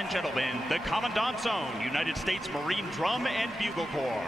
and gentlemen, the Commandant's Own United States Marine Drum and Bugle Corps.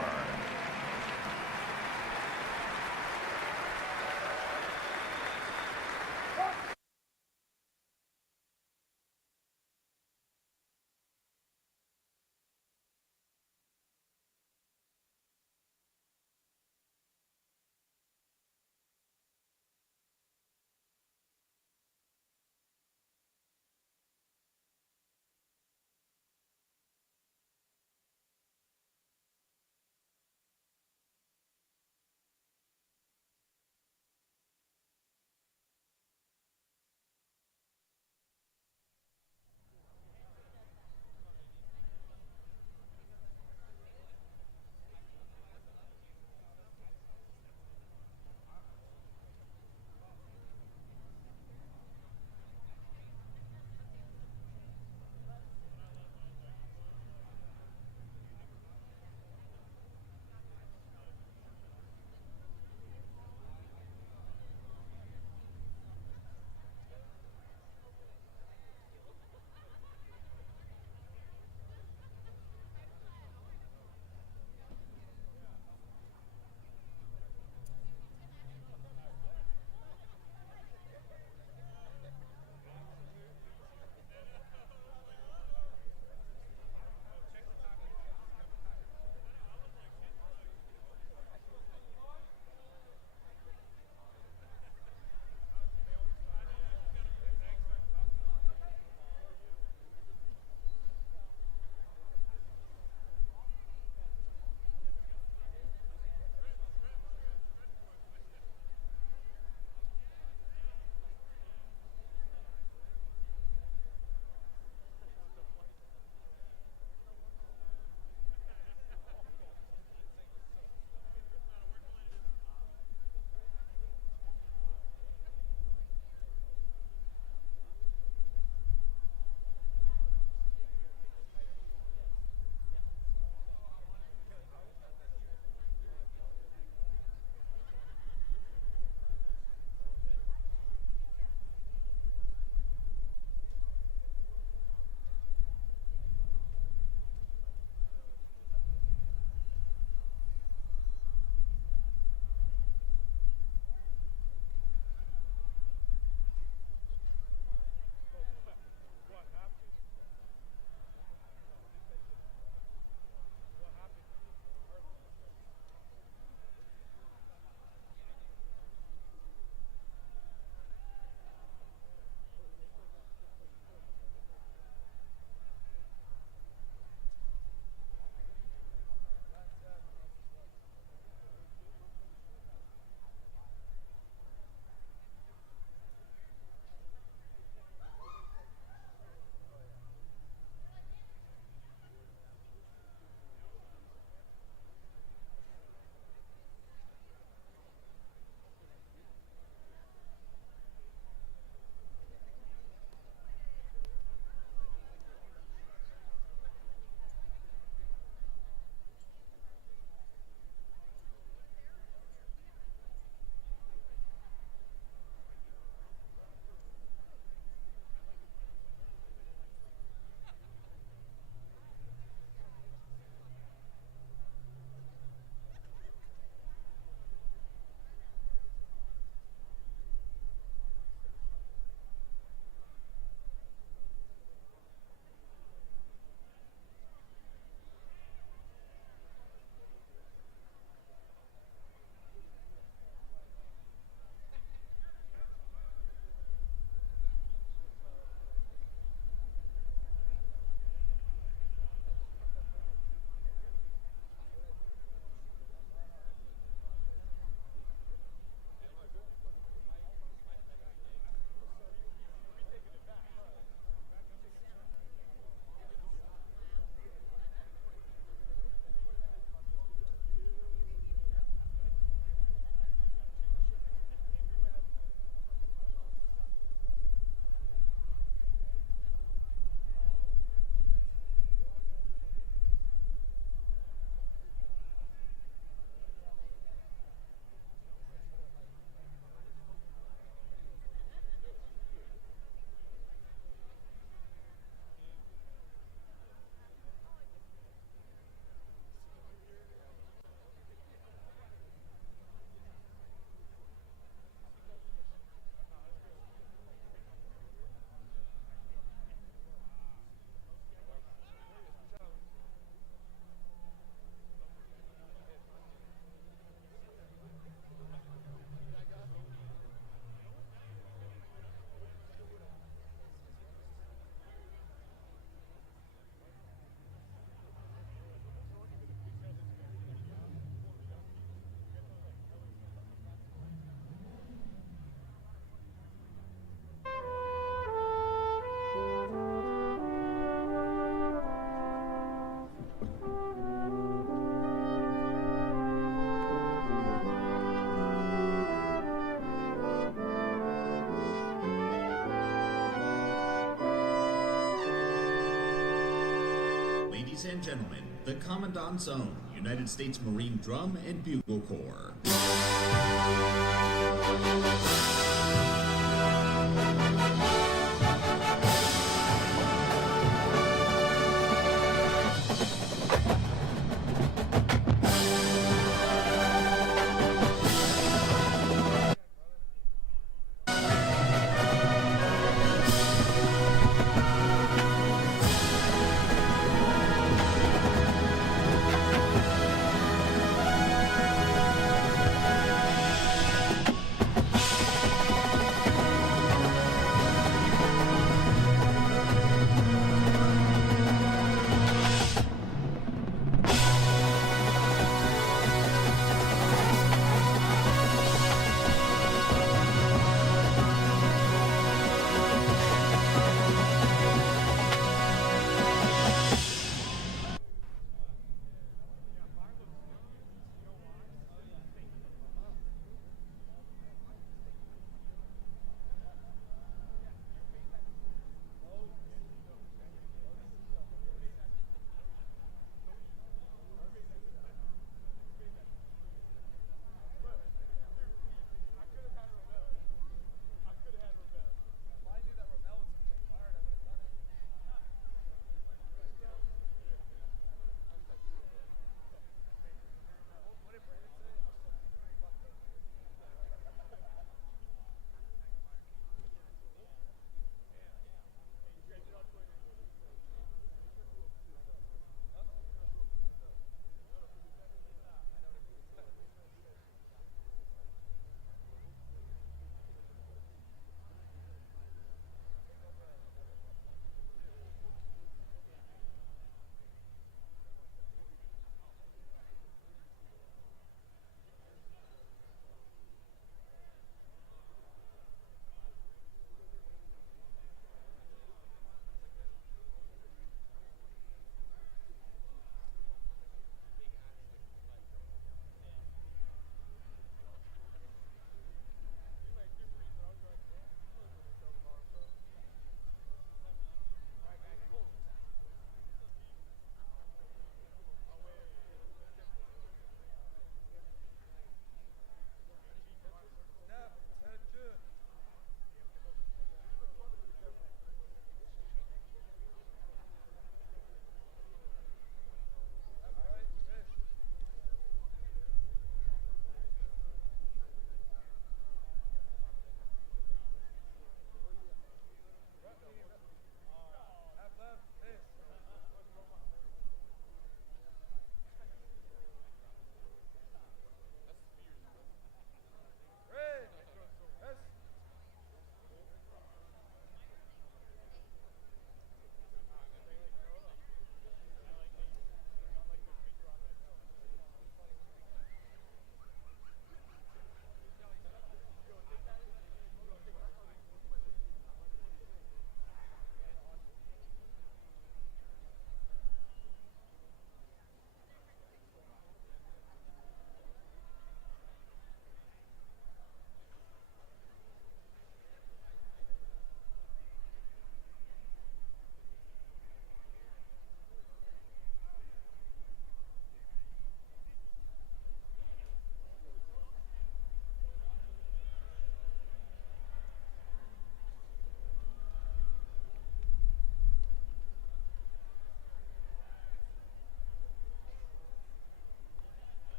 Ladies and gentlemen, the Commandant's Own United States Marine Drum and Bugle Corps.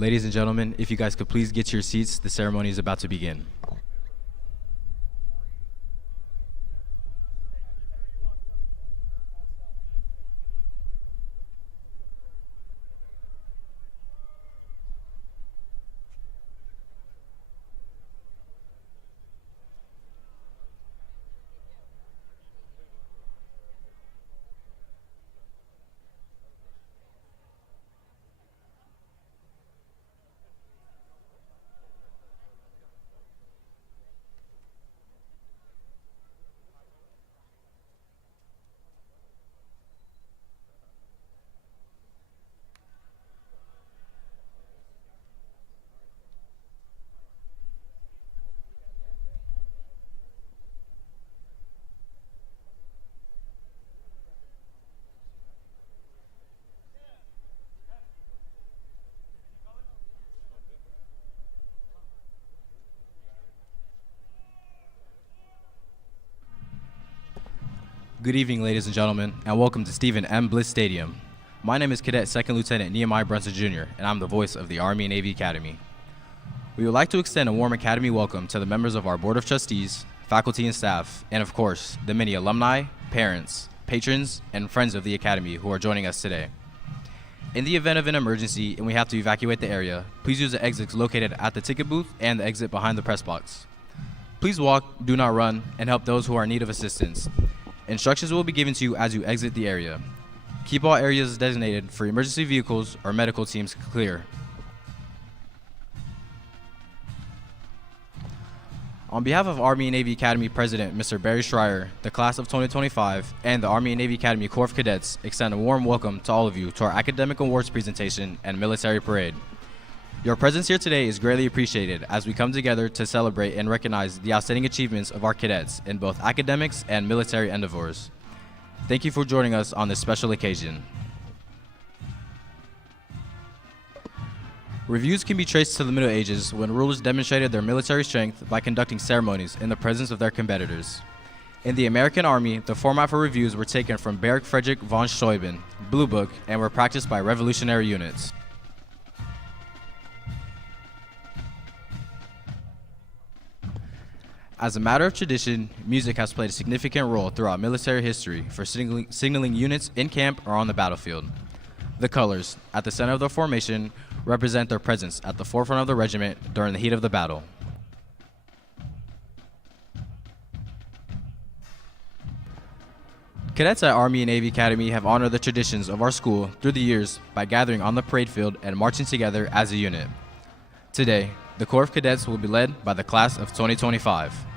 Ladies and gentlemen, if you guys could please get to your seats, the ceremony is about to begin. Good evening, ladies and gentlemen, and welcome to Stephen M. Bliss Stadium. My name is Cadet 2nd Lieutenant Nehemiah Brunson Jr., and I'm the voice of the Army and Navy Academy. We would like to extend a warm Academy welcome to the members of our Board of Trustees, faculty and staff, and of course, the many alumni, parents, patrons, and friends of the Academy who are joining us today. In the event of an emergency and we have to evacuate the area, please use the exits located at the ticket booth and the exit behind the press box. Please walk, do not run, and help those who are in need of assistance. Instructions will be given to you as you exit the area. Keep all areas designated for emergency vehicles or medical teams clear. On behalf of Army and Navy Academy President Mr. Barry Schreier, the class of 2025, and the Army and Navy Academy Corps of Cadets, extend a warm welcome to all of you to our academic awards presentation and military parade. Your presence here today is greatly appreciated as we come together to celebrate and recognize the outstanding achievements of our cadets in both academics and military endeavors. Thank you for joining us on this special occasion. Reviews can be traced to the Middle Ages when rulers demonstrated their military strength by conducting ceremonies in the presence of their competitors. In the American Army, the format for reviews were taken from Barrack Frederick von Steuben, Blue Book, and were practiced by revolutionary units. As a matter of tradition, music has played a significant role throughout military history for signaling units in camp or on the battlefield. The colors, at the center of the formation, represent their presence at the forefront of the regiment during the heat of the battle. Cadets at Army and Navy Academy have honored the traditions of our school through the years by gathering on the parade field and marching together as a unit. Today, the Corps of Cadets will be led by the class of 2025.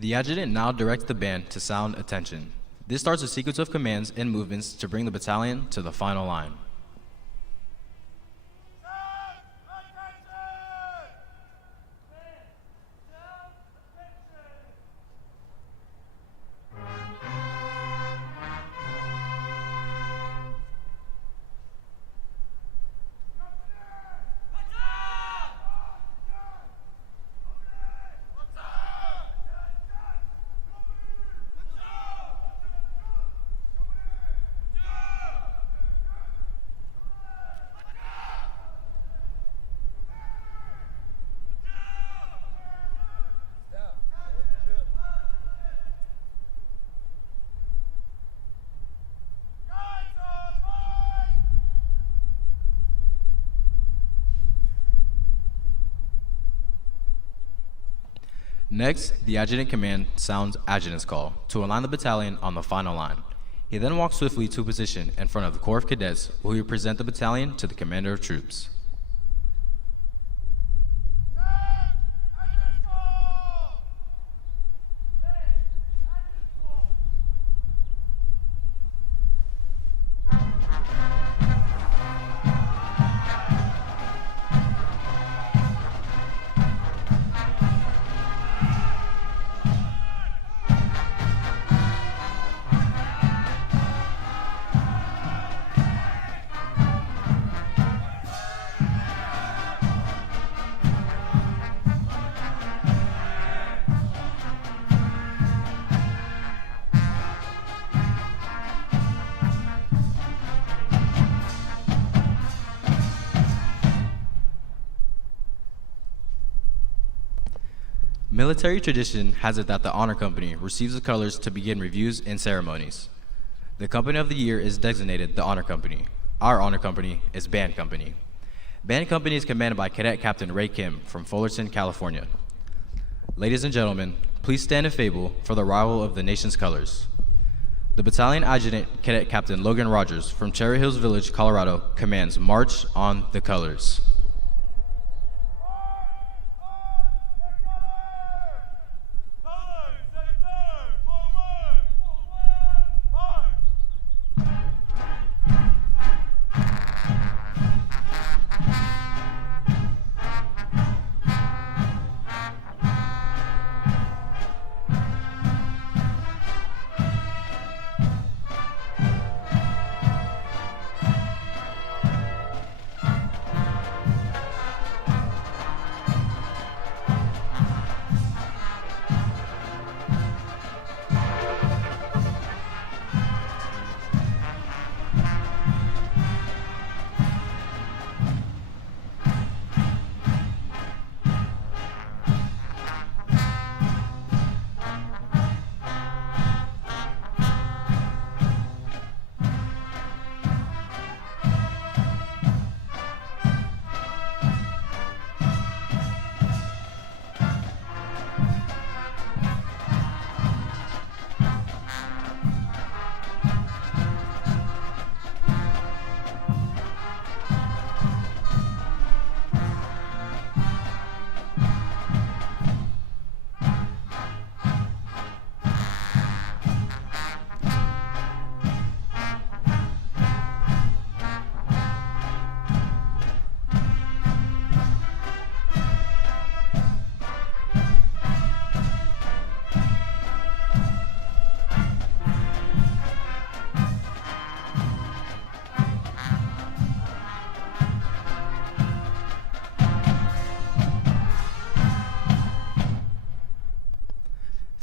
The adjutant now directs the band to sound attention. This starts a sequence of commands and movements to bring the battalion to the final line. Next, the adjutant command sounds adjutant's call to align the battalion on the final line. He then walks swiftly to a position in front of the Corps of Cadets, where he will present the battalion to the commander of troops. Military tradition has it that the Honor Company receives the colors to begin reviews and ceremonies. The Company of the Year is designated the Honor Company. Our Honor Company is Band Company. Band Company is commanded by Cadet Captain Ray Kim from Fullerton, California. Ladies and gentlemen, please stand in fable for the arrival of the nation's colors. The Battalion Adjutant Cadet Captain Logan Rogers from Cherry Hills Village, Colorado, commands March on the Colors.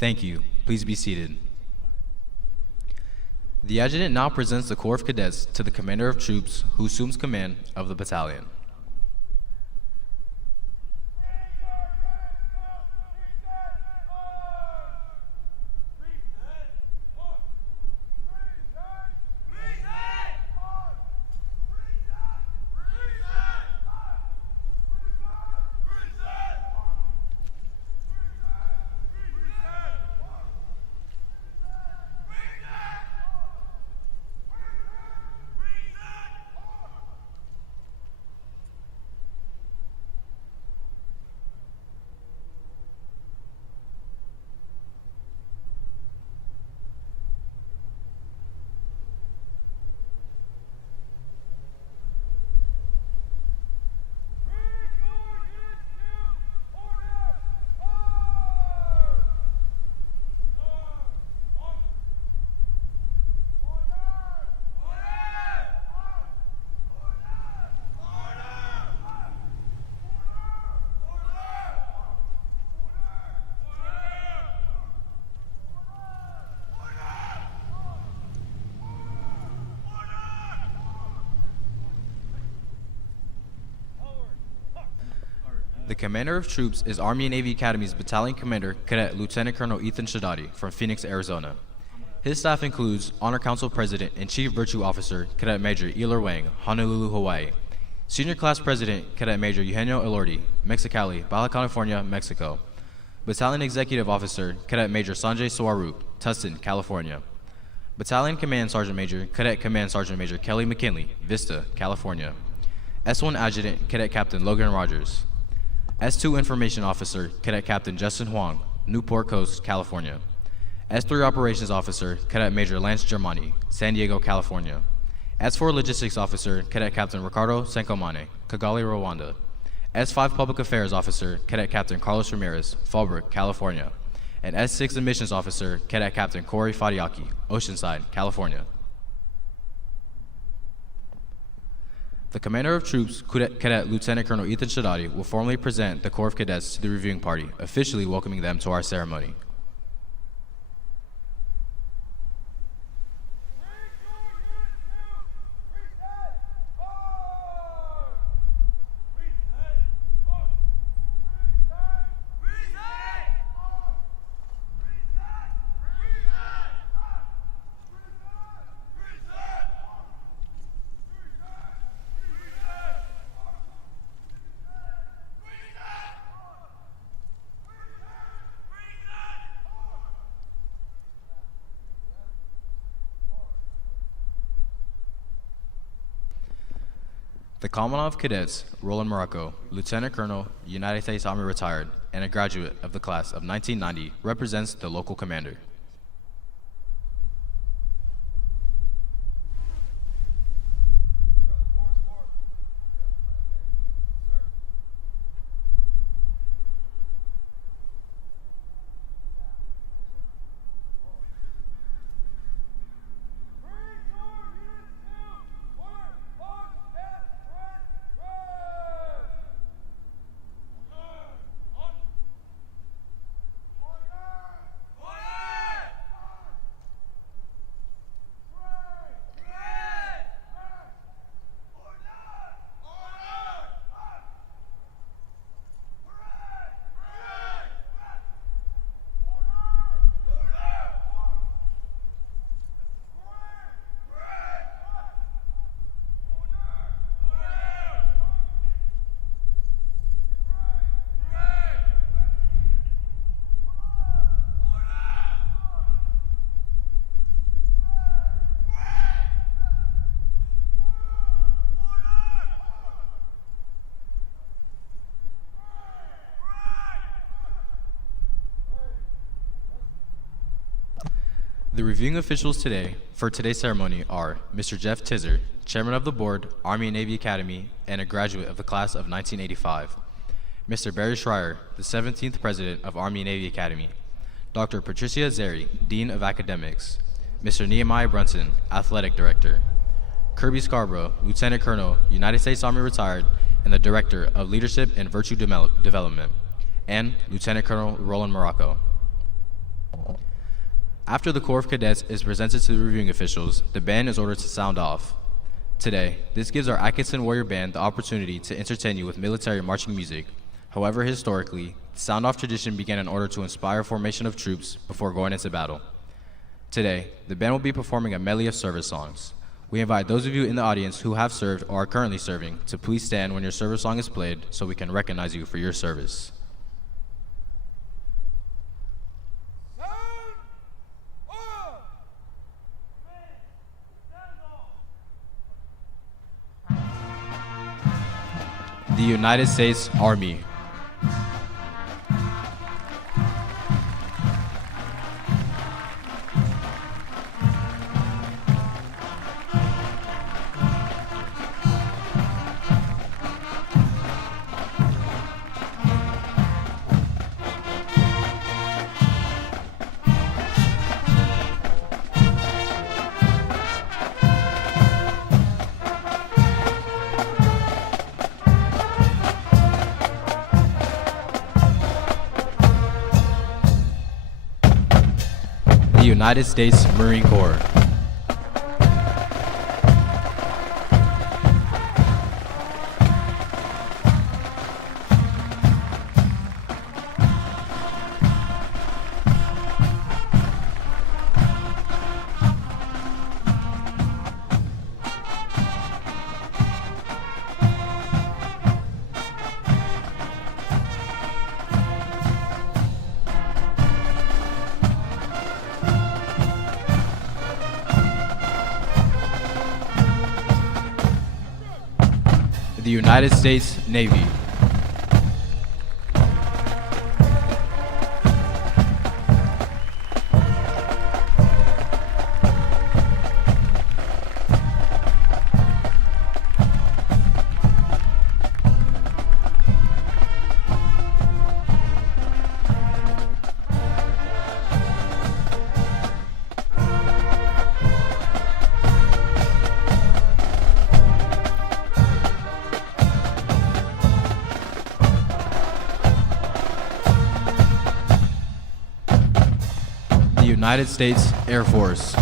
Thank you. Please be seated. The Adjutant now presents the Corps of Cadets to the Commander of Troops, who assumes command of the battalion. The Commander of Troops is Army and Navy Academy's Battalion Commander, Cadet Lieutenant Colonel Ethan Shadati from Phoenix, Arizona. His staff includes Honor Council President and Chief Virtue Officer, Cadet Major Eler Wang, Honolulu, Hawaii. Senior Class President, Cadet Major Eugenio Elordi, Mexicali, Baja California, Mexico. Battalion Executive Officer, Cadet Major Sanjay Swaroop, Tustin, California. Battalion Command Sergeant Major, Cadet Command Sergeant Major Kelly McKinley, Vista, California. S1 Adjutant, Cadet Captain Logan Rogers. S2 Information Officer, Cadet Captain Justin Huang, Newport Coast, California. S3 Operations Officer, Cadet Major Lance Germani, San Diego, California. S4 Logistics Officer, Cadet Captain Ricardo Senkomane, Kigali, Rwanda. S5 Public Affairs Officer, Cadet Captain Carlos Ramirez, Fallbrook, California. And S6 Admissions Officer, Cadet Captain Corey Fadiaki, Oceanside, California. The Commander of Troops, Cadet Lieutenant Colonel Ethan Shadati, will formally present the Corps of Cadets to the reviewing party, officially welcoming them to our ceremony. The Commandant of Cadets, Roland Morocco, Lieutenant Colonel, United States Army retired, and a graduate of the class of 1990, represents the local commander. The reviewing officials today for today's ceremony are Mr. Jeff Tizer, Chairman of the Board, Army and Navy Academy, and a graduate of the class of 1985. Mr. Barry Schreier, the 17th President of Army and Navy Academy. Dr. Patricia Zeri, Dean of Academics. Mr. Nehemiah Brunson, Athletic Director. Kirby Scarborough, Lieutenant Colonel, United States Army retired, and the Director of Leadership and Virtue Development. And Lieutenant Colonel Roland Morocco. After the Corps of Cadets is presented to the reviewing officials, the band is ordered to sound off. Today, this gives our Atkinson Warrior Band the opportunity to entertain you with military marching music. However, historically, the sound-off tradition began in order to inspire formation of troops before going into battle. Today, the band will be performing a medley of service songs. We invite those of you in the audience who have served or are currently serving to please stand when your service song is played so we can recognize you for your service. The United States Army. The United States Marine Corps. The United States Navy. The United States Air Force.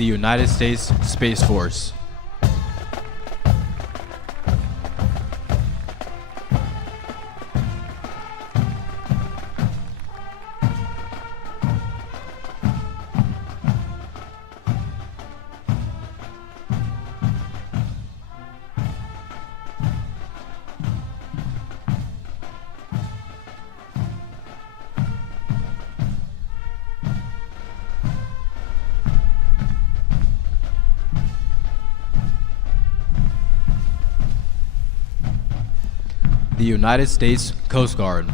the United States Space Force. The United States Coast Guard.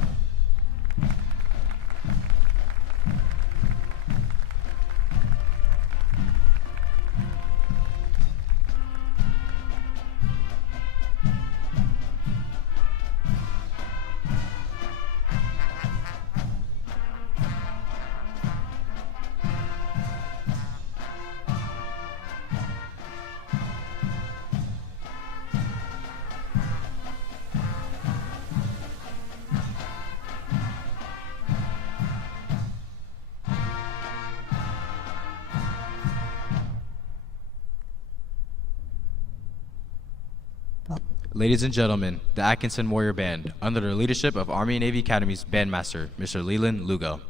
Ladies and gentlemen, the Atkinson Warrior Band, under the leadership of Army and Navy Academy's bandmaster, Mr. Leland Lugo.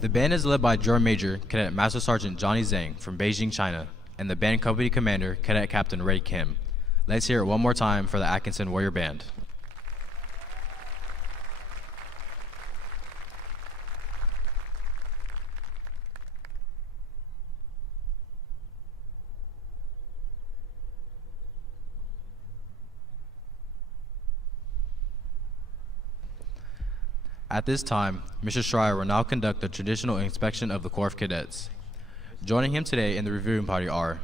The band is led by Drum Major, Cadet Master Sergeant Johnny Zhang from Beijing, China, and the band company commander, Cadet Captain Ray Kim. Let's hear it one more time for the Atkinson Warrior Band. At this time, Mr. Schreier will now conduct the traditional inspection of the Corps of Cadets. Joining him today in the reviewing party are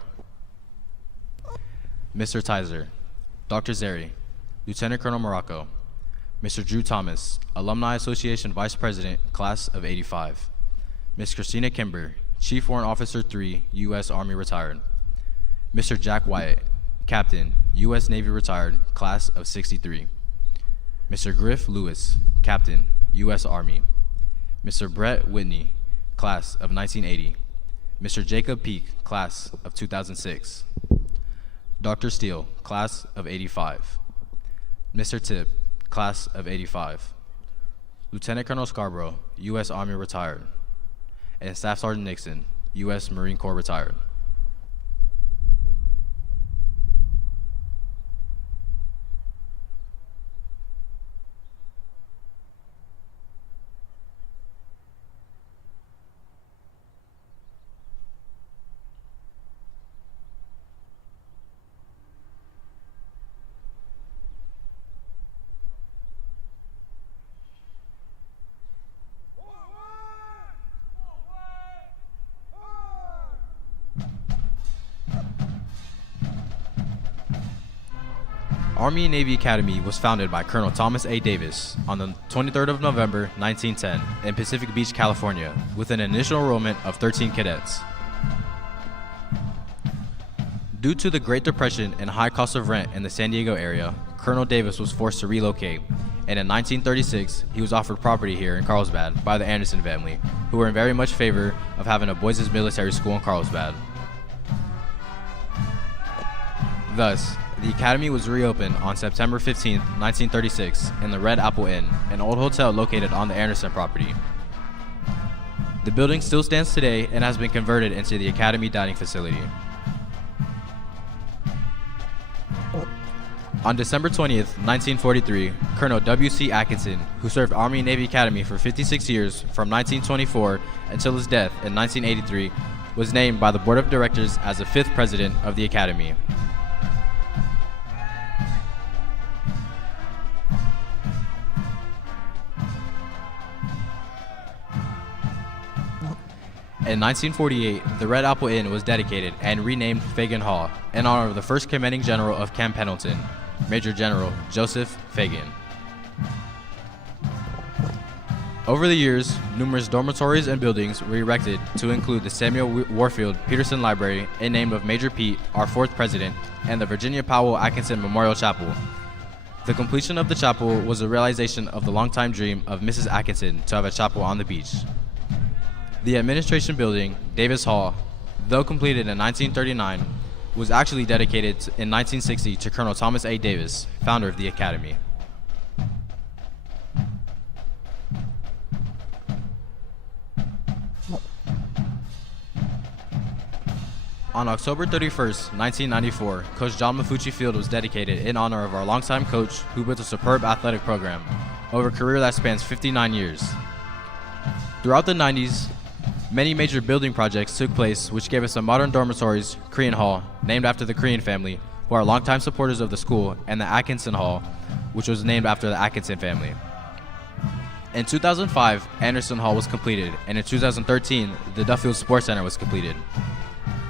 Mr. Tizer, Dr. Zeri, Lieutenant Colonel Morocco, Mr. Drew Thomas, Alumni Association Vice President, Class of '85, Ms. Christina Kimber, Chief Warrant Officer 3, U.S. Army Retired, Mr. Jack Wyatt, Captain, U.S. Navy Retired, Class of '63, Mr. Griff Lewis, Captain, U.S. Army, Mr. Brett Whitney, Class of 1980, Mr. Jacob Peak, Class of 2006, Dr. Steele, Class of '85, Mr. Tip, Class of '85, Lieutenant Colonel Scarborough, U.S. Army Retired, and Staff Sergeant Nixon, U.S. Marine Corps Retired. Army and Navy Academy was founded by Colonel Thomas A. Davis on the 23rd of November, 1910 in Pacific Beach, California, with an initial enrollment of 13 cadets. Due to the Great Depression and high cost of rent in the San Diego area, Colonel Davis was forced to relocate, and in 1936, he was offered property here in Carlsbad by the Anderson family, who were in very much favor of having a boys' military school in Carlsbad. Thus, the Academy was reopened on September 15, 1936 in the Red Apple Inn, an old hotel located on the Anderson property. The building still stands today and has been converted into the Academy dining facility. On December 20th, 1943, Colonel W.C. Atkinson, who served Army and Navy Academy for 56 years from 1924 until his death in 1983, was named by the Board of Directors as the 5th President of the Academy. In 1948, the Red Apple Inn was dedicated and renamed Fagan Hall in honor of the first commanding general of Camp Pendleton, Major General Joseph Fagan. Over the years, numerous dormitories and buildings were erected to include the Samuel Warfield Peterson Library, in name of Major Pete, our 4th president, and the Virginia Powell Atkinson Memorial Chapel. The completion of the chapel was a realization of the longtime dream of Mrs. Atkinson to have a chapel on the beach. The administration building, Davis Hall, though completed in 1939, was actually dedicated in 1960 to Colonel Thomas A. Davis, founder of the Academy. On October 31st, 1994, Coach John Mafucci Field was dedicated in honor of our longtime coach who built a superb athletic program over a career that spans 59 years. Throughout the 90s, many major building projects took place which gave us a modern dormitories, Korean Hall, named after the Korean family, who are longtime supporters of the school, and the Atkinson Hall, which was named after the Atkinson family. In 2005, Anderson Hall was completed, and in 2013, the Duffield Sports Center was completed.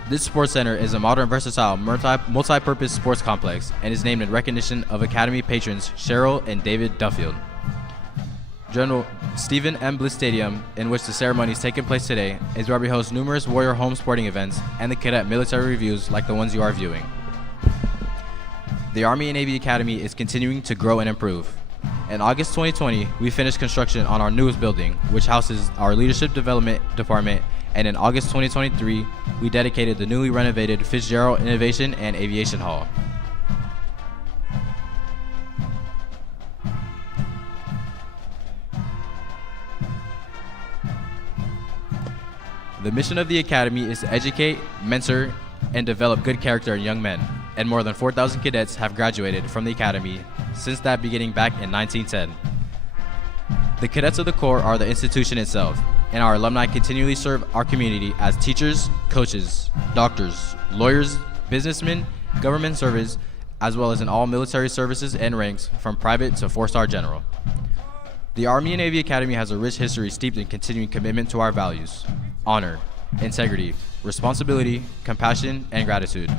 This sports center is a modern, versatile, multi-purpose sports complex and is named in recognition of Academy patrons Cheryl and David Duffield. General Stephen M. Bliss Stadium, in which the ceremony is taking place today, is where we host numerous Warrior home sporting events and the cadet military reviews like the ones you are viewing. The Army and Navy Academy is continuing to grow and improve. In August 2020, we finished construction on our newest building, which houses our Leadership Development Department, and in August 2023, we dedicated the newly renovated Fitzgerald Innovation and Aviation Hall. The mission of the Academy is to educate, mentor, and develop good character in young men, and more than 4,000 cadets have graduated from the Academy since that beginning back in 1910. The Cadets of the Corps are the institution itself, and our alumni continually serve our community as teachers, coaches, doctors, lawyers, businessmen, government service, as well as in all military services and ranks from private to 4-star general. The Army and Navy Academy has a rich history steeped in continuing commitment to our values: honor, integrity, responsibility, compassion, and gratitude.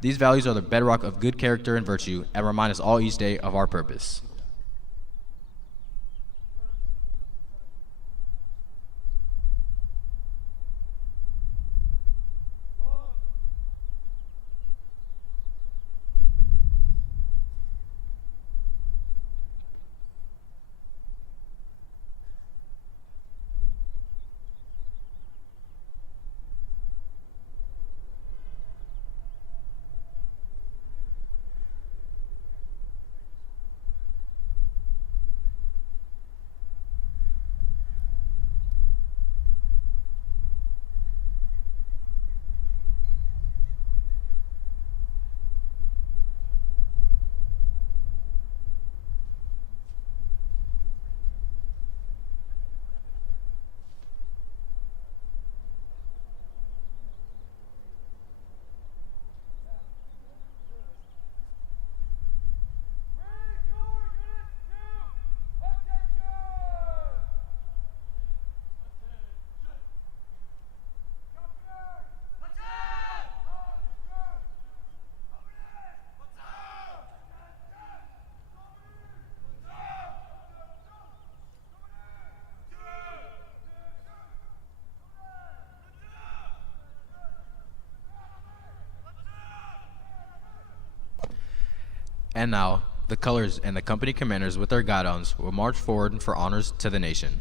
These values are the bedrock of good character and virtue and remind us all each day of our purpose. And now, the colors and the company commanders with their guidons will march forward for honors to the nation.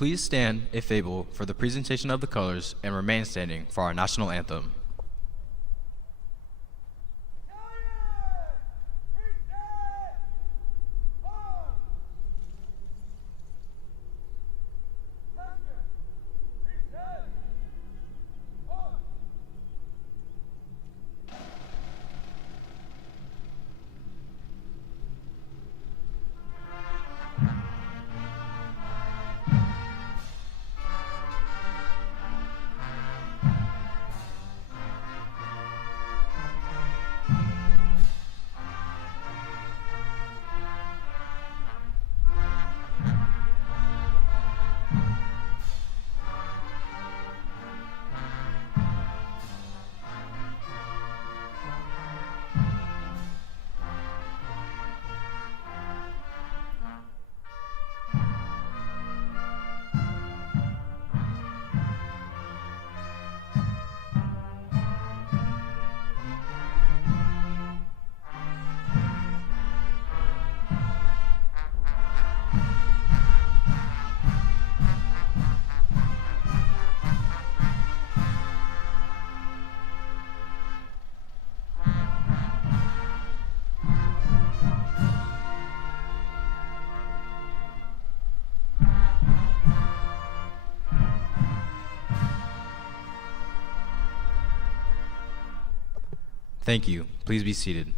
Please stand, if able, for the presentation of the colors and remain standing for our national anthem. Thank you. Please be seated.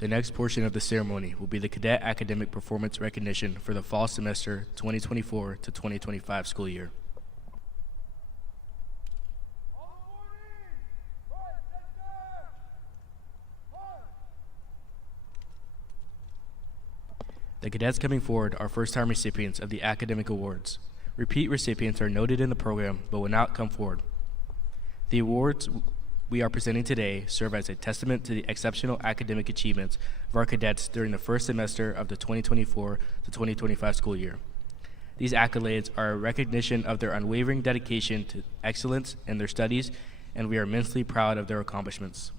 The next portion of the ceremony will be the Cadet Academic Performance Recognition for the fall semester 2024 to 2025 school year. The cadets coming forward are first-time recipients of the academic awards. Repeat recipients are noted in the program but will not come forward. The awards we are presenting today serve as a testament to the exceptional academic achievements of our cadets during the first semester of the 2024 to 2025 school year. These accolades are a recognition of their unwavering dedication to excellence in their studies, and we are immensely proud of their accomplishments.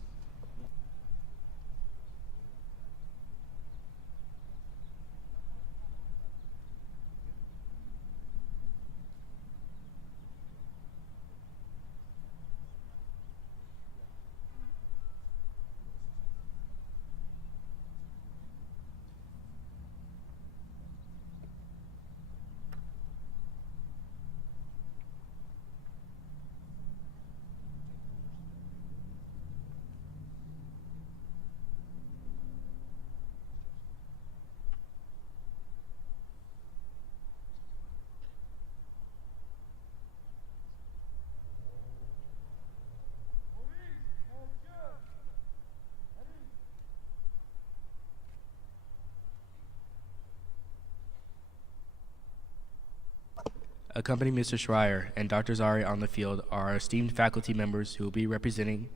Accompanying Mr. Schreier and Dr. Zari on the field are our esteemed faculty members who will be representing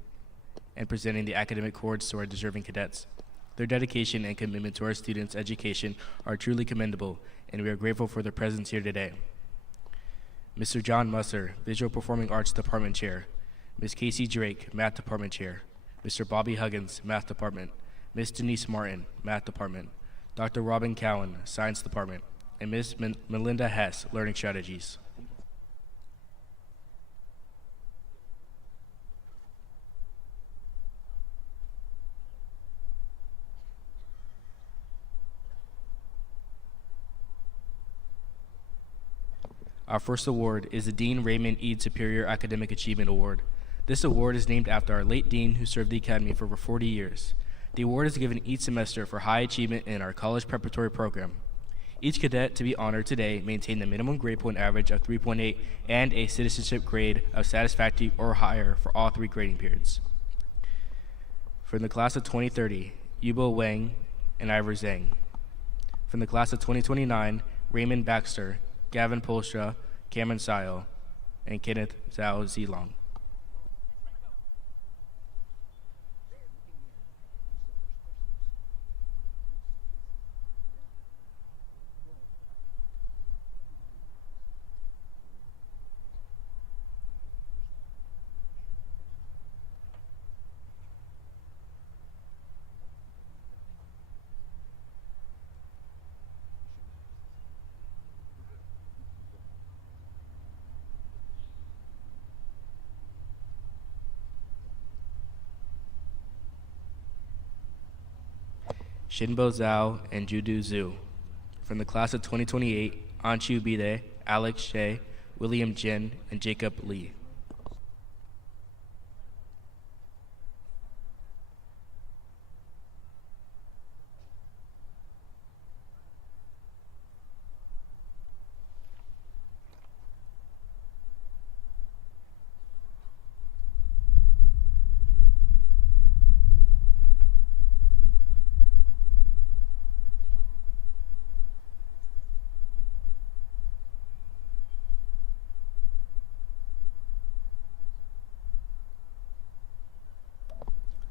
and presenting the academic awards to our deserving cadets. Their dedication and commitment to our students' education are truly commendable, and we are grateful for their presence here today. Mr. John Musser, Visual Performing Arts Department Chair, Ms. Casey Drake, Math Department Chair, Mr. Bobby Huggins, Math Department, Ms. Denise Martin, Math Department, Dr. Robin Cowan, Science Department, and Ms. Melinda Hess, Learning Strategies. Our first award is the Dean Raymond Eade Superior Academic Achievement Award. This award is named after our late dean who served the Academy for over 40 years. The award is given each semester for high achievement in our college preparatory program. Each cadet to be honored today maintained the minimum grade point average of 3.8 and a citizenship grade of satisfactory or higher for all 3 grading periods. From the class of 2030, Yubo Wang and Ivor Zhang. From the class of 2029, Raymond Baxter, Gavin Polstra, Cameron Sile, and Kenneth Zhao Zilong. Shinbo Zhao and Judu Zhu. From the class of 2028, Anshu Bide, Alex Shea, William Jin, and Jacob Lee.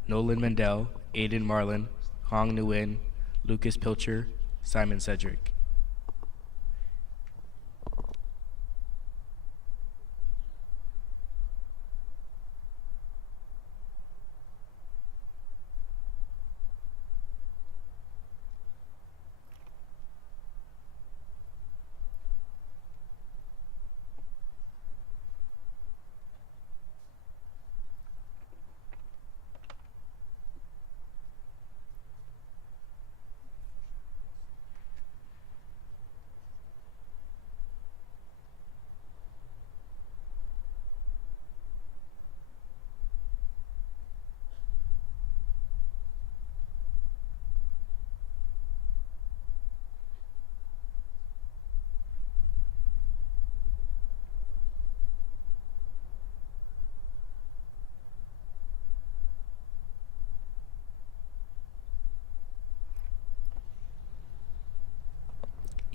Nolan Mendel, Aiden Marlin, Hong Nguyen, Lucas Pilcher, Simon Cedric.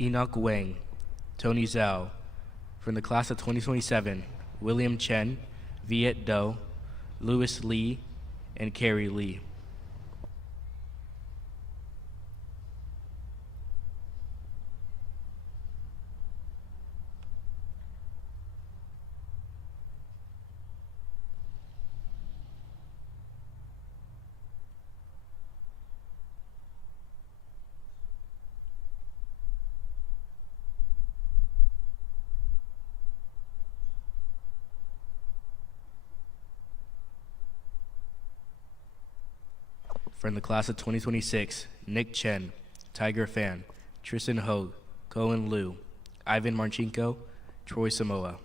Enoch Wang, Tony Zhao. From the class of 2027, William Chen, Viet Do, Louis Lee, and Carrie Lee. From the class of 2026, Nick Chen, Tiger Fan, Tristan Hogue, Cohen Liu, Ivan Marchenko, Troy Samoa.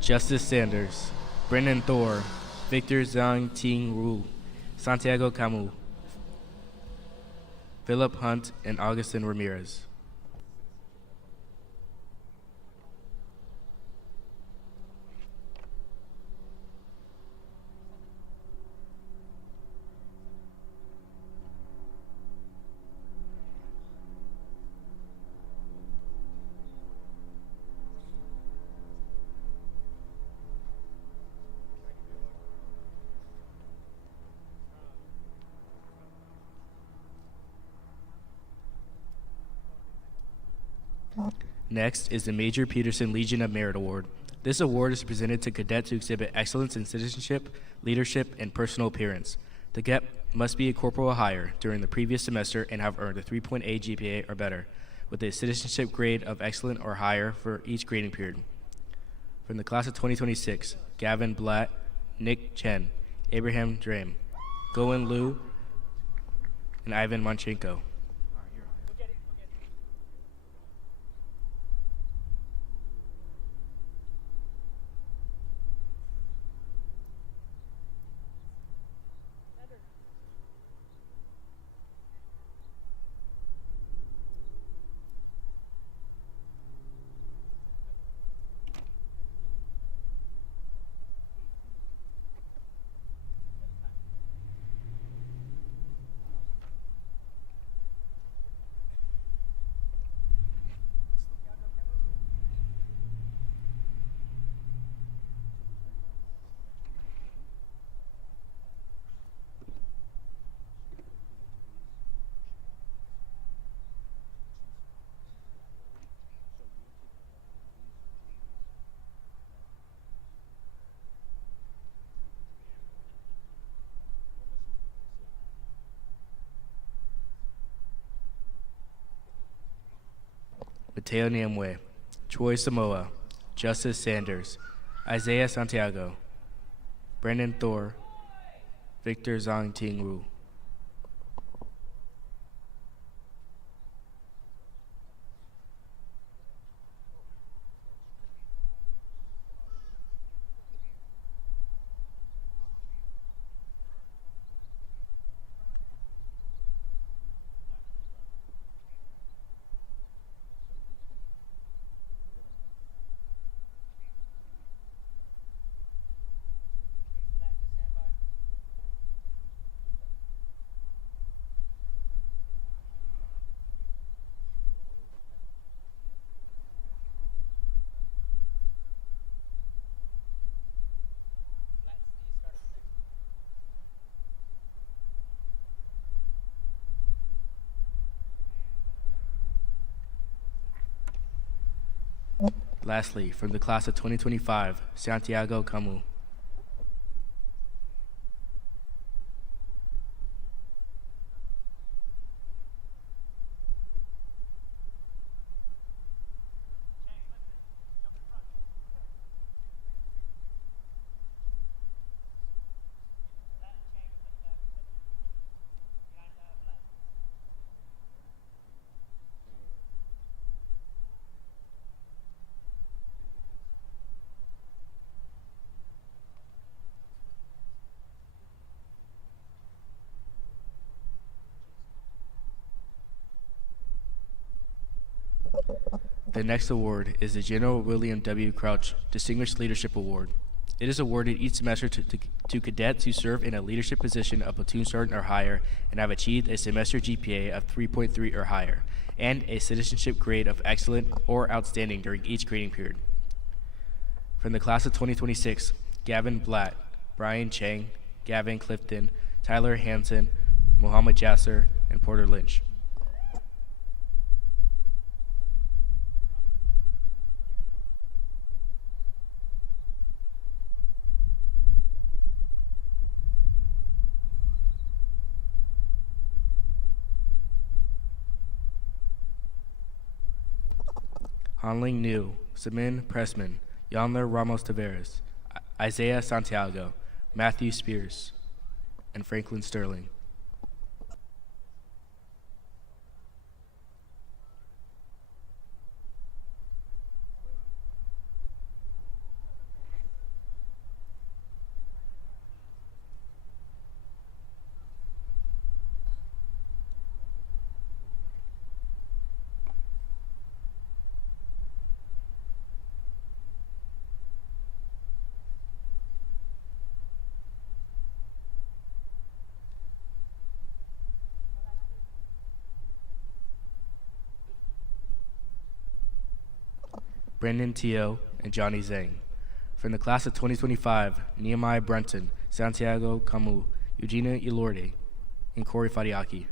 Justice Sanders, Brennan Thor, Victor Zhang Ting Ru, Santiago Camus, Philip Hunt, and Augustin Ramirez. Next is the Major Peterson Legion of Merit Award. This award is presented to cadets who exhibit excellence in citizenship, leadership, and personal appearance. The cadet must be a corporal or higher during the previous semester and have earned a 3.8 GPA or better, with a citizenship grade of excellent or higher for each grading period. From the class of 2026, Gavin Blatt, Nick Chen, Abraham Drame, Goen Liu, and Ivan Manchenko. Mateo Niamwe, Troy Samoa, Justice Sanders, Isaiah Santiago, Brendan Thor, Victor Zhang Ting Ru. Lastly, from the class of 2025, Santiago Camus. The next award is the General William W. Crouch Distinguished Leadership Award. It is awarded each semester to cadets who serve in a leadership position of platoon sergeant or higher and have achieved a semester GPA of 3.3 or higher, and a citizenship grade of excellent or outstanding during each grading period. From the class of 2026, Gavin Blatt, Brian Chang, Gavin Clifton, Tyler Hansen, Mohammed Jasser, and Porter Lynch. Hanling New, Samin Pressman, Yanler Ramos Taveras, Isaiah Santiago, Matthew Spears, and Franklin Sterling. Brandon Teo, and Johnny Zhang. From the class of 2025, Nehemiah Brenton, Santiago Camus, Eugenia Ilorde, and Corey Fadiaki.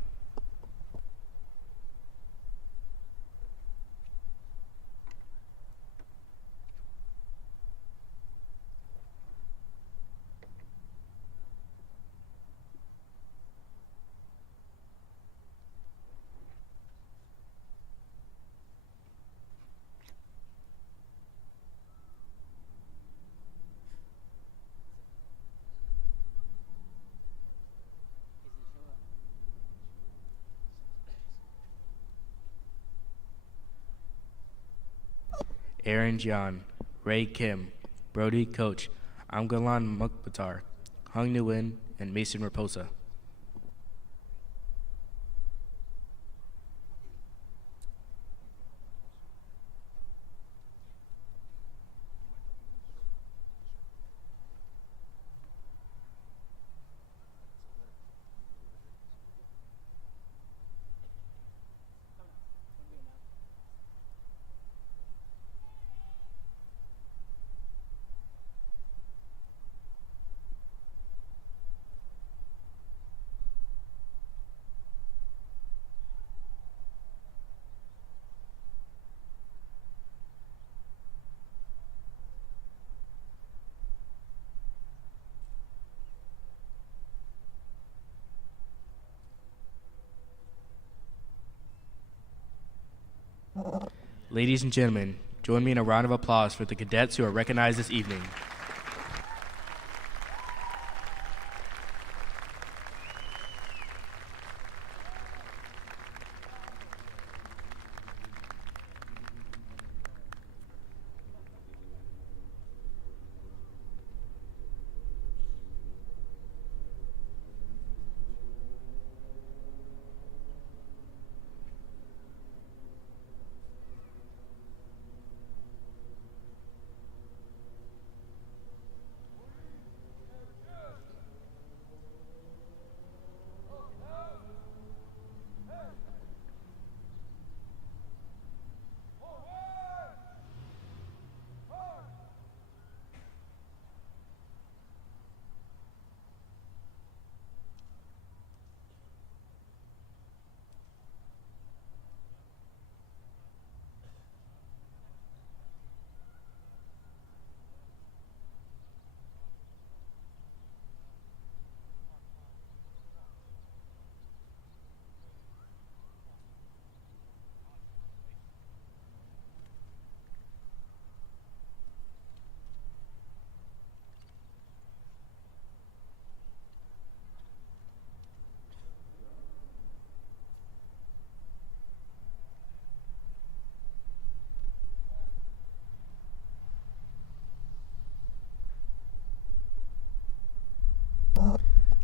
Aaron Jian, Ray Kim, Brody Coach, Amgalan Mukbatar, Hung Nguyen, and Mason Raposa. Ladies and gentlemen, join me in a round of applause for the cadets who are recognized this evening.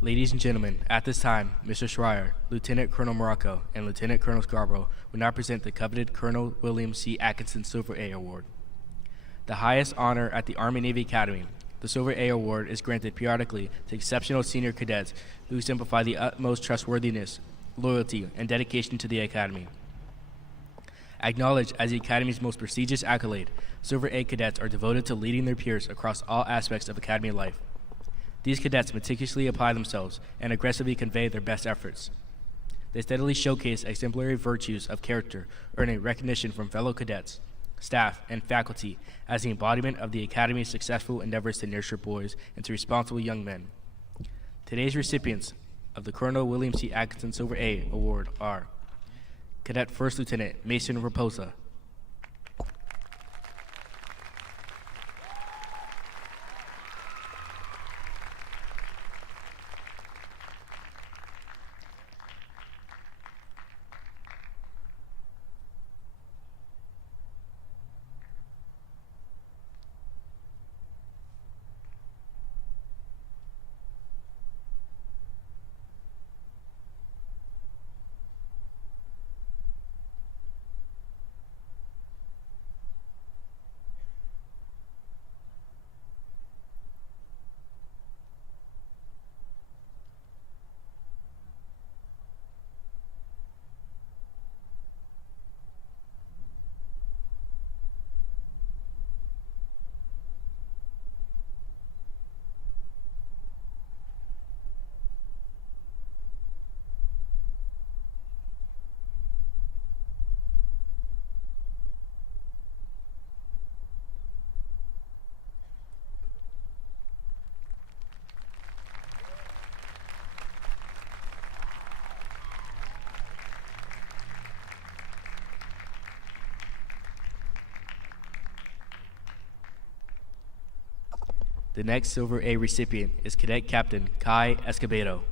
Ladies and gentlemen, at this time, Mr. Schreier, Lieutenant Colonel Morocco, and Lieutenant Colonel Scarborough will now present the coveted Colonel William C. Atkinson Silver A Award. The highest honor at the Army-Navy Academy, the Silver A Award is granted periodically to exceptional senior cadets who exemplify the utmost trustworthiness, loyalty, and dedication to the Academy. Acknowledged as the Academy's most prestigious accolade, Silver A cadets are devoted to leading their peers across all aspects of Academy life. These cadets meticulously apply themselves and aggressively convey their best efforts. They steadily showcase exemplary virtues of character, earning recognition from fellow cadets, staff, and faculty as the embodiment of the Academy's successful endeavors to nurture boys into responsible young men. Today's recipients of the Colonel William C. Atkinson Silver A Award are Cadet First Lieutenant Mason Raposa, The next Silver A recipient is Cadet Captain Kai Escobedo.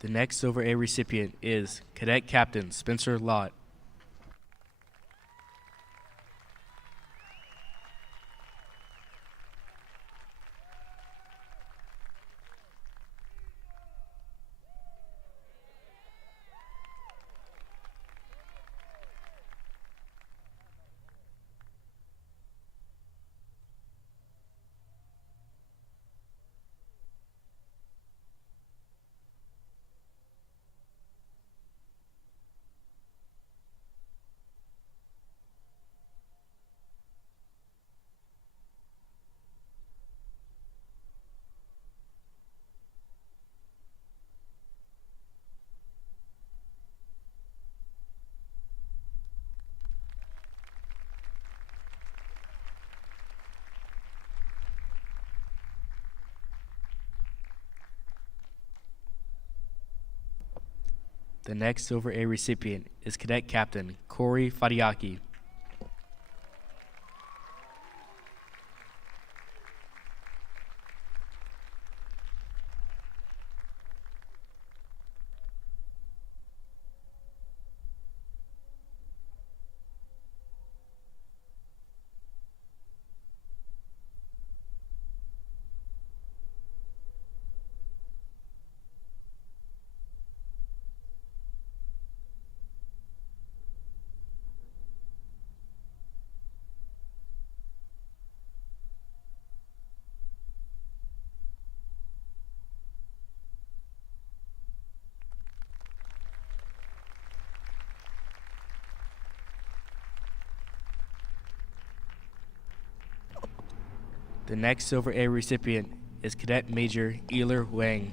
The next Silver A recipient is Cadet Captain Spencer Lott. The next Silver A recipient is Cadet Captain Corey Fadiaki. The next Silver A recipient is Cadet Major Eler Wang.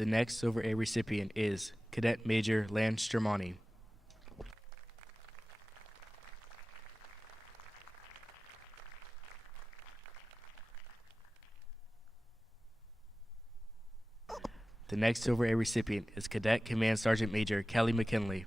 The next Silver A recipient is Cadet Major Lance Germani. The next Silver A recipient is Cadet Command Sergeant Major Kelly McKinley.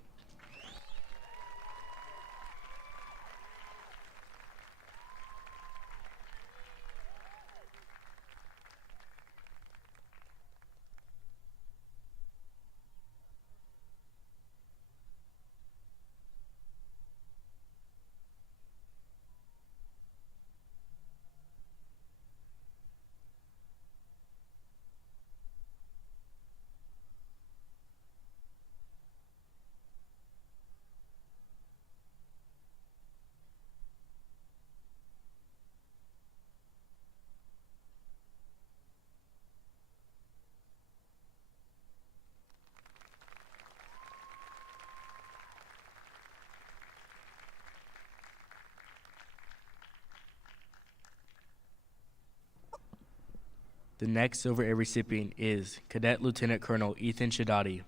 The next Silver A recipient is Cadet Lieutenant Colonel Ethan Shadati.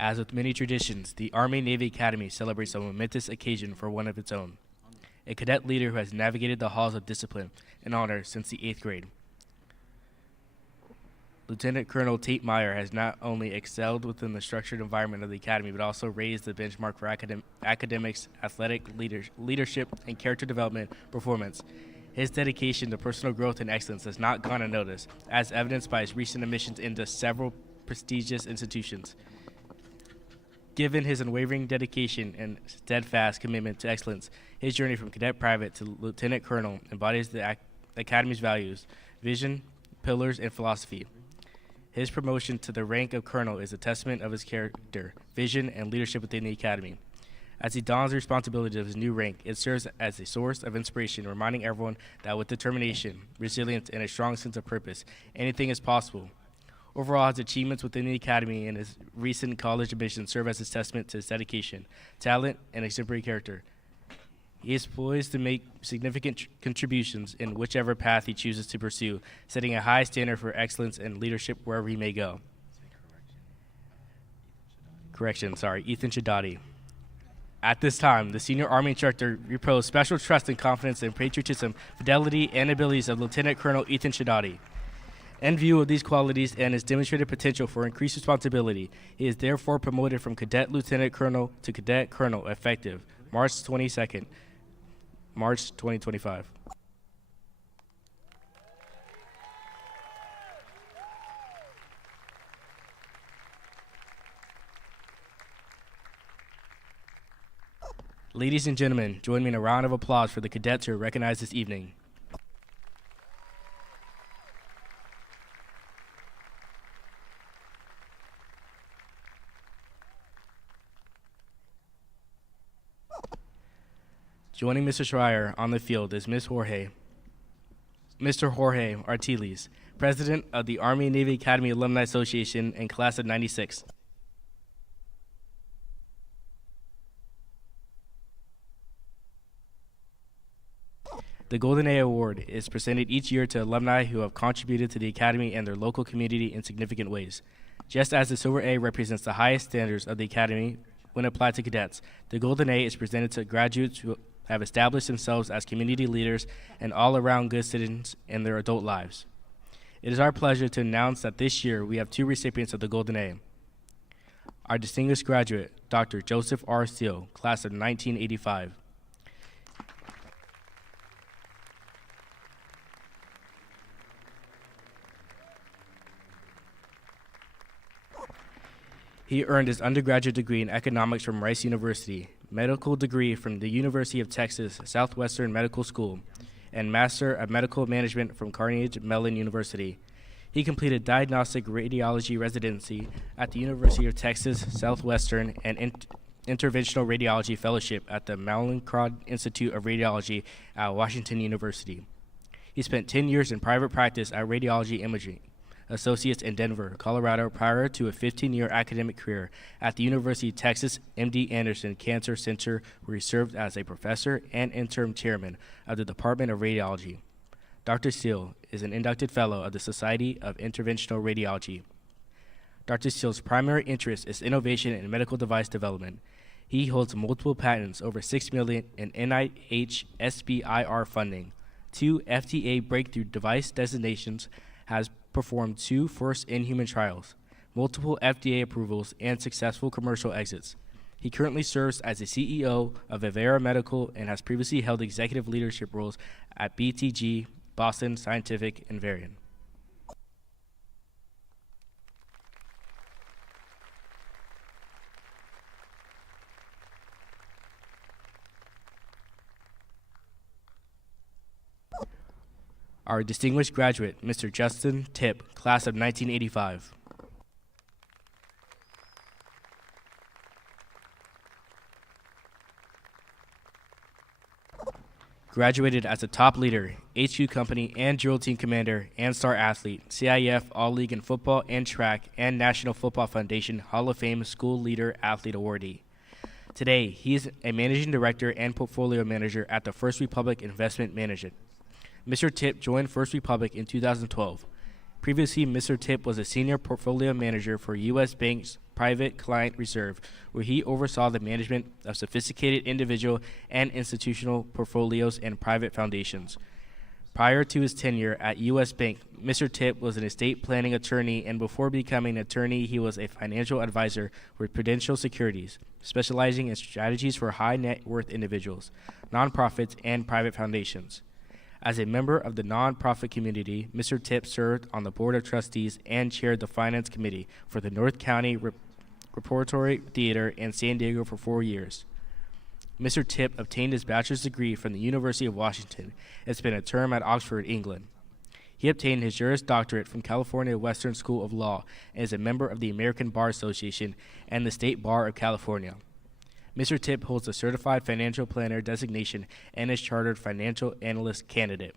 As with many traditions, the Army-Navy Academy celebrates a momentous occasion for one of its own, a cadet leader who has navigated the halls of discipline and honor since the 8th grade. Lieutenant Colonel Tate Meyer has not only excelled within the structured environment of the Academy, but also raised the benchmark for academics, athletic leadership, and character development performance. His dedication to personal growth and excellence has not gone unnoticed, as evidenced by his recent admissions into several prestigious institutions. Given his unwavering dedication and steadfast commitment to excellence, his journey from cadet private to lieutenant colonel embodies the Academy's values, vision, pillars, and philosophy. His promotion to the rank of colonel is a testament of his character, vision, and leadership within the Academy. As he dons the responsibility of his new rank, it serves as a source of inspiration, reminding everyone that with determination, resilience, and a strong sense of purpose, anything is possible. Overall, his achievements within the Academy and his recent college admissions serve as a testament to his dedication, talent, and exemplary character. He is poised to make significant contributions in whichever path he chooses to pursue, setting a high standard for excellence and leadership wherever he may go. Ethan Shadati. At this time, the senior Army instructor reposes special trust and confidence in patriotism, fidelity, and abilities of Lieutenant Colonel Ethan Shadati. In view of these qualities and his demonstrated potential for increased responsibility, he is therefore promoted from Cadet Lieutenant Colonel to Cadet Colonel effective March 22nd, March 2025. Ladies and gentlemen, join me in a round of applause for the cadets who are recognized this evening. Joining Mr. Schreier on the field is Mr. Jorge Artiles, President of the Army-Navy Academy Alumni Association and Class of '96. The Golden A Award is presented each year to alumni who have contributed to the Academy and their local community in significant ways. Just as the Silver A represents the highest standards of the Academy when applied to cadets, the Golden A is presented to graduates who have established themselves as community leaders and all-around good citizens in their adult lives. It is our pleasure to announce that this year we have two recipients of the Golden A. Our distinguished graduate, Dr. Joseph R. Steele, class of 1985. He earned his undergraduate degree in economics from Rice University, medical degree from the University of Texas Southwestern Medical School, and Master of Medical Management from Carnegie Mellon University. He completed diagnostic radiology residency at the University of Texas Southwestern and interventional radiology fellowship at the Mallinckrodt Institute of Radiology at Washington University. He spent 10 years in private practice at Radiology Imaging Associates in Denver, Colorado, prior to a 15-year academic career at the University of Texas MD Anderson Cancer Center, where he served as a professor and interim chairman of the Department of Radiology. Dr. Steele is an inducted fellow of the Society of Interventional Radiology. Dr. Steele's primary interest is innovation in medical device development. He holds multiple patents, over $6 million in NIH SBIR funding, 2 FDA breakthrough device designations, has performed 2 first-in-human trials, multiple FDA approvals, and successful commercial exits. He currently serves as the CEO of Avera Medical and has previously held executive leadership roles at BTG, Boston Scientific, and Varian. Our distinguished graduate, Mr. Justin Tipp, class of 1985. Graduated as a top leader, HQ company and drill team commander and star athlete, CIF All-League in football and track, and National Football Foundation Hall of Fame School Leader Athlete Awardee. Today, he is a managing director and portfolio manager at the First Republic Investment Management. Mr. Tip joined First Republic in 2012. Previously, Mr. Tip was a senior portfolio manager for U.S. Bank's Private Client Reserve, where he oversaw the management of sophisticated individual and institutional portfolios and private foundations. Prior to his tenure at U.S. Bank, Mr. Tip was an estate planning attorney, and before becoming an attorney, he was a financial advisor with Prudential Securities, specializing in strategies for high net worth individuals, nonprofits, and private foundations. As a member of the nonprofit community, Mr. Tip served on the Board of Trustees and chaired the Finance Committee for the North County Repertory Theater in San Diego for 4 years. Mr. Tip obtained his bachelor's degree from the University of Washington and spent a term at Oxford, England. He obtained his Juris Doctorate from California Western School of Law and is a member of the American Bar Association and the State Bar of California. Mr. Tip holds a Certified Financial Planner designation and is Chartered Financial Analyst Candidate.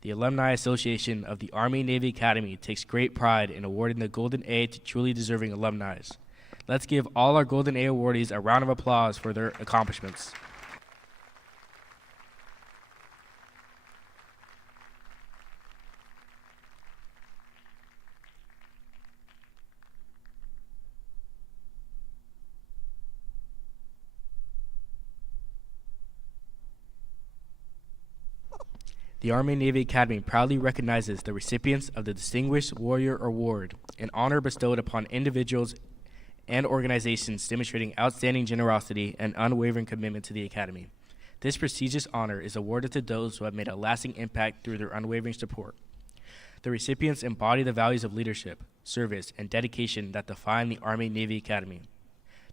The Alumni Association of the Army-Navy Academy takes great pride in awarding the Golden A to truly deserving alumni. Let's give all our Golden A awardees a round of applause for their accomplishments. The Army-Navy Academy proudly recognizes the recipients of the Distinguished Warrior Award, an honor bestowed upon individuals and organizations demonstrating outstanding generosity and unwavering commitment to the Academy. This prestigious honor is awarded to those who have made a lasting impact through their unwavering support. The recipients embody the values of leadership, service, and dedication that define the Army-Navy Academy.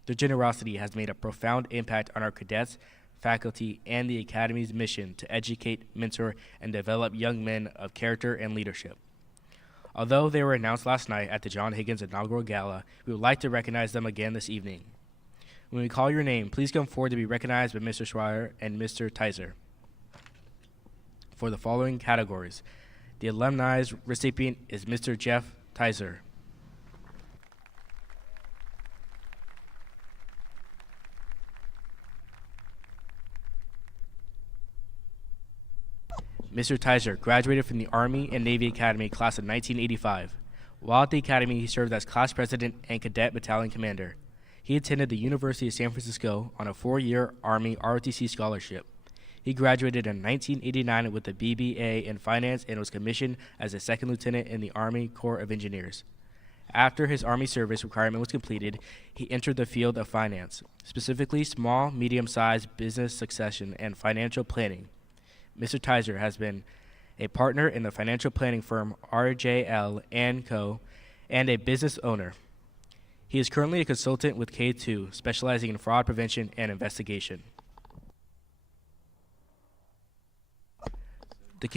Their generosity has made a profound impact on our cadets, faculty, and the Academy's mission to educate, mentor, and develop young men of character and leadership. Although they were announced last night at the John Higgins Inaugural Gala, we would like to recognize them again this evening. When we call your name, please come forward to be recognized by Mr. Schreier and Mr. Tizer. For the following categories, the alumni's recipient is Mr. Jeff Tizer. Mr. Tizer graduated from the Army and Navy Academy class of 1985. While at the Academy, he served as class president and cadet battalion commander. He attended the University of San Francisco on a 4-year Army ROTC scholarship. He graduated in 1989 with a BBA in finance and was commissioned as a second lieutenant in the Army Corps of Engineers. After his Army service requirement was completed, he entered the field of finance, specifically small, medium-sized business succession and financial planning. Mr. Tizer has been a partner in the financial planning firm RJL & Co. and a business owner. He is currently a consultant with K2, specializing in fraud prevention and investigation. The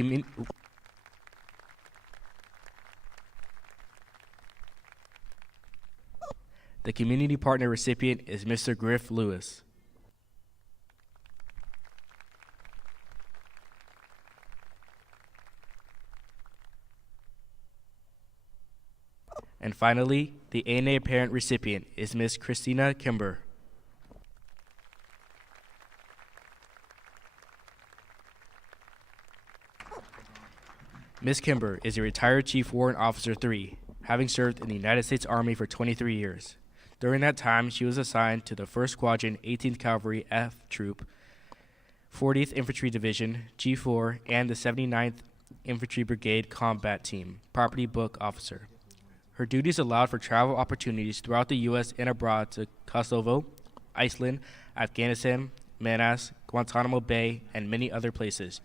community partner recipient is Mr. Griff Lewis. And finally, the ANA parent recipient is Ms. Christina Kimber. Ms. Kimber is a retired Chief Warrant Officer 3, having served in the United States Army for 23 years. During that time, she was assigned to the 1st Squadron, 18th Cavalry F Troop, 40th Infantry Division, G4, and the 79th Infantry Brigade Combat Team, Property Book Officer. Her duties allowed for travel opportunities throughout the U.S. and abroad to Kosovo, Iceland, Afghanistan, Manas, Guantanamo Bay, and many other places.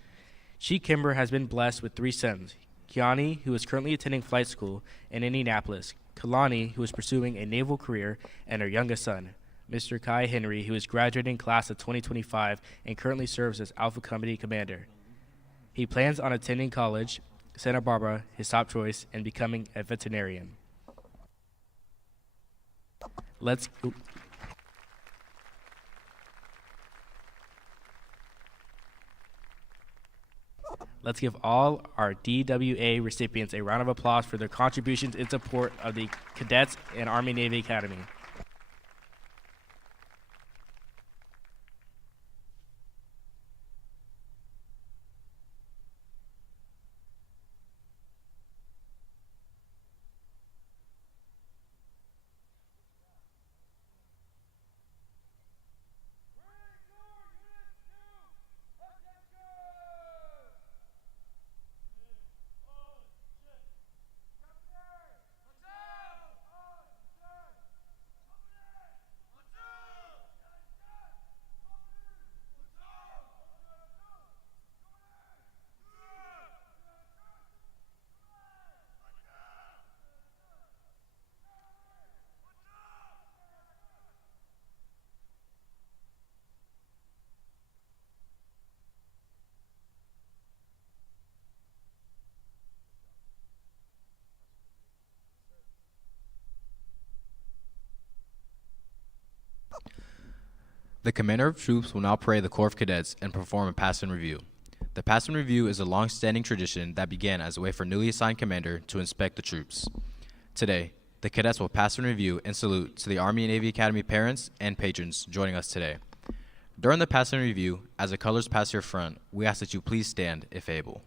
She, Kimber, has been blessed with 3 sons, Kiani, who is currently attending flight school in Indianapolis, Kalani, who is pursuing a naval career, and her youngest son, Mr. Kai Henry, who is graduating class of 2025 and currently serves as Alpha Company Commander. He plans on attending college, Santa Barbara, his top choice, and becoming a veterinarian. Let's go. Let's give all our DWA recipients a round of applause for their contributions in support of the cadets and Army Navy Academy. The Commander of Troops will now parade the Corps of Cadets and perform a pass-in review. The pass-in review is a long-standing tradition that began as a way for newly assigned commander to inspect the troops. Today, the cadets will pass in review and salute to the Army and Navy Academy parents and patrons joining us today. During the pass-in review, as the colors pass your front, we ask that you please stand if able.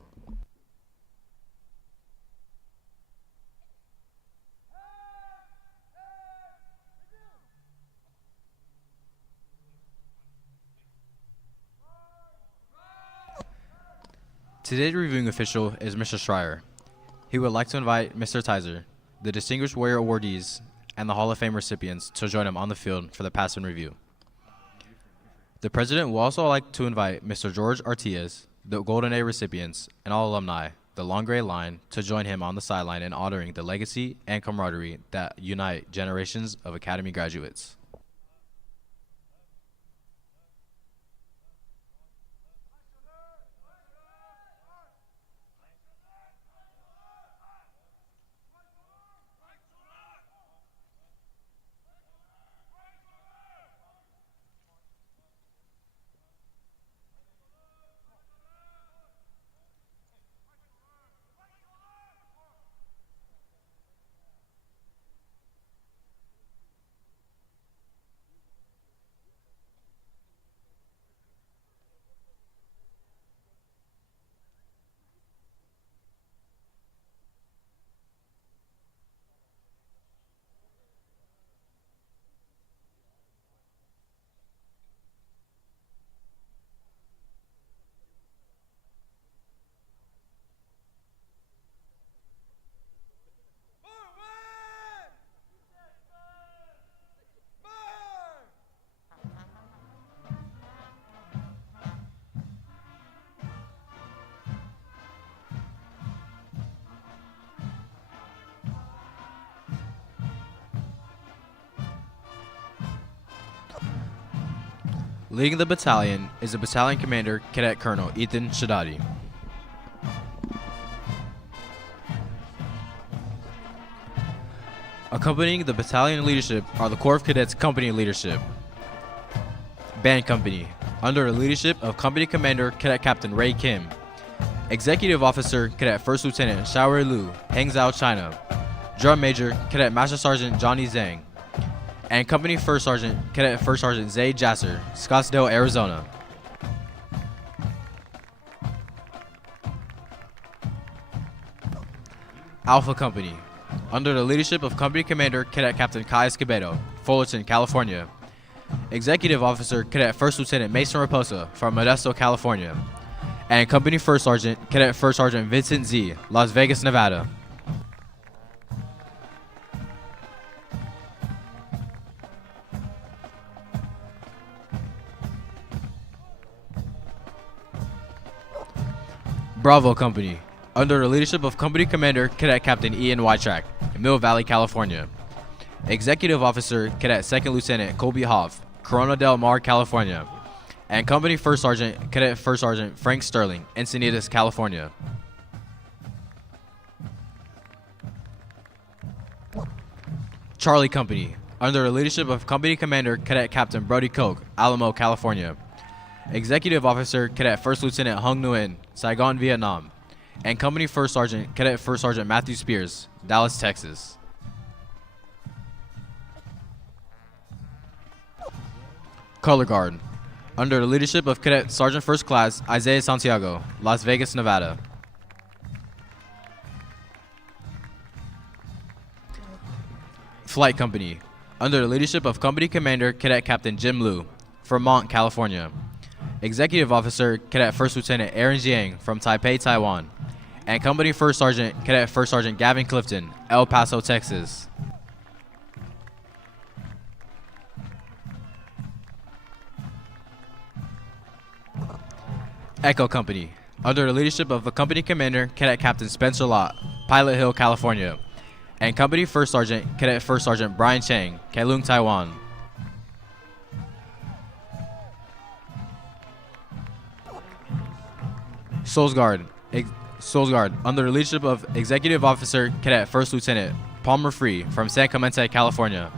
Today's reviewing official is Mr. Schreier. He would like to invite Mr. Tizer, the Distinguished Warrior awardees, and the Hall of Fame recipients to join him on the field for the pass-in review. The President will also like to invite Mr. George Artias, the Golden A recipients, and all alumni, the Long Gray Line, to join him on the sideline in honoring the legacy and camaraderie that unite generations of Academy graduates. Leading the battalion is the battalion commander, Cadet Colonel Ethan Shadadi. Accompanying the battalion leadership are the Corps of Cadets Company leadership. Band Company, under the leadership of Company Commander Cadet Captain Ray Kim. Executive Officer Cadet First Lieutenant Xiaowei Liu, Hangzhou, China. Drum Major Cadet Master Sergeant Johnny Zhang. And Company First Sergeant Cadet First Sergeant Zay Jasser, Scottsdale, Arizona. Alpha Company, under the leadership of Company Commander Cadet Captain Kai Escobedo, Fullerton, California. Executive Officer Cadet First Lieutenant Mason Raposa from Modesto, California. And Company First Sergeant Cadet First Sergeant Vincent Z, Las Vegas, Nevada. Bravo Company, under the leadership of Company Commander Cadet Captain Ian Wytrack, Mill Valley, California. Executive Officer Cadet Second Lieutenant Colby Hoff, Corona del Mar, California. And Company First Sergeant Cadet First Sergeant Frank Sterling, Encinitas, California. Charlie Company, under the leadership of Company Commander Cadet Captain Brody Koch, Alamo, California. Executive Officer Cadet First Lieutenant Hung Nguyen, Saigon, Vietnam, and Company First Sergeant Cadet First Sergeant Matthew Spears, Dallas, Texas. Color Guard, under the leadership of Cadet Sergeant First Class Isaiah Santiago, Las Vegas, Nevada. Flight Company, under the leadership of Company Commander Cadet Captain Jim Liu, Fremont, California. Executive Officer Cadet First Lieutenant Aaron Jiang from Taipei, Taiwan, and Company First Sergeant Cadet First Sergeant Gavin Clifton, El Paso, Texas. Echo Company, under the leadership of the Company Commander Cadet Captain Spencer Lott, Pilot Hill, California, and Company First Sergeant Cadet First Sergeant Brian Chang, Keelung, Taiwan. Souls Guard, under the leadership of Executive Officer Cadet First Lieutenant Palmer Free from San Clemente, California.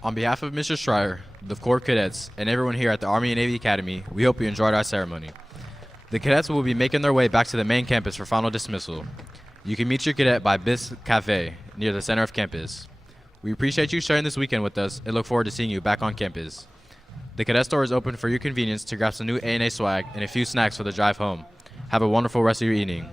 On behalf of Mr. Schreier, the Corps Cadets, and everyone here at the Army and Navy Academy, we hope you enjoyed our ceremony. The cadets will be making their way back to the main campus for final dismissal. You can meet your cadet by Bis Cafe near the center of campus. We appreciate you sharing this weekend with us and look forward to seeing you back on campus. The cadet store is open for your convenience to grab some new A&A swag and a few snacks for the drive home. Have a wonderful rest of your evening.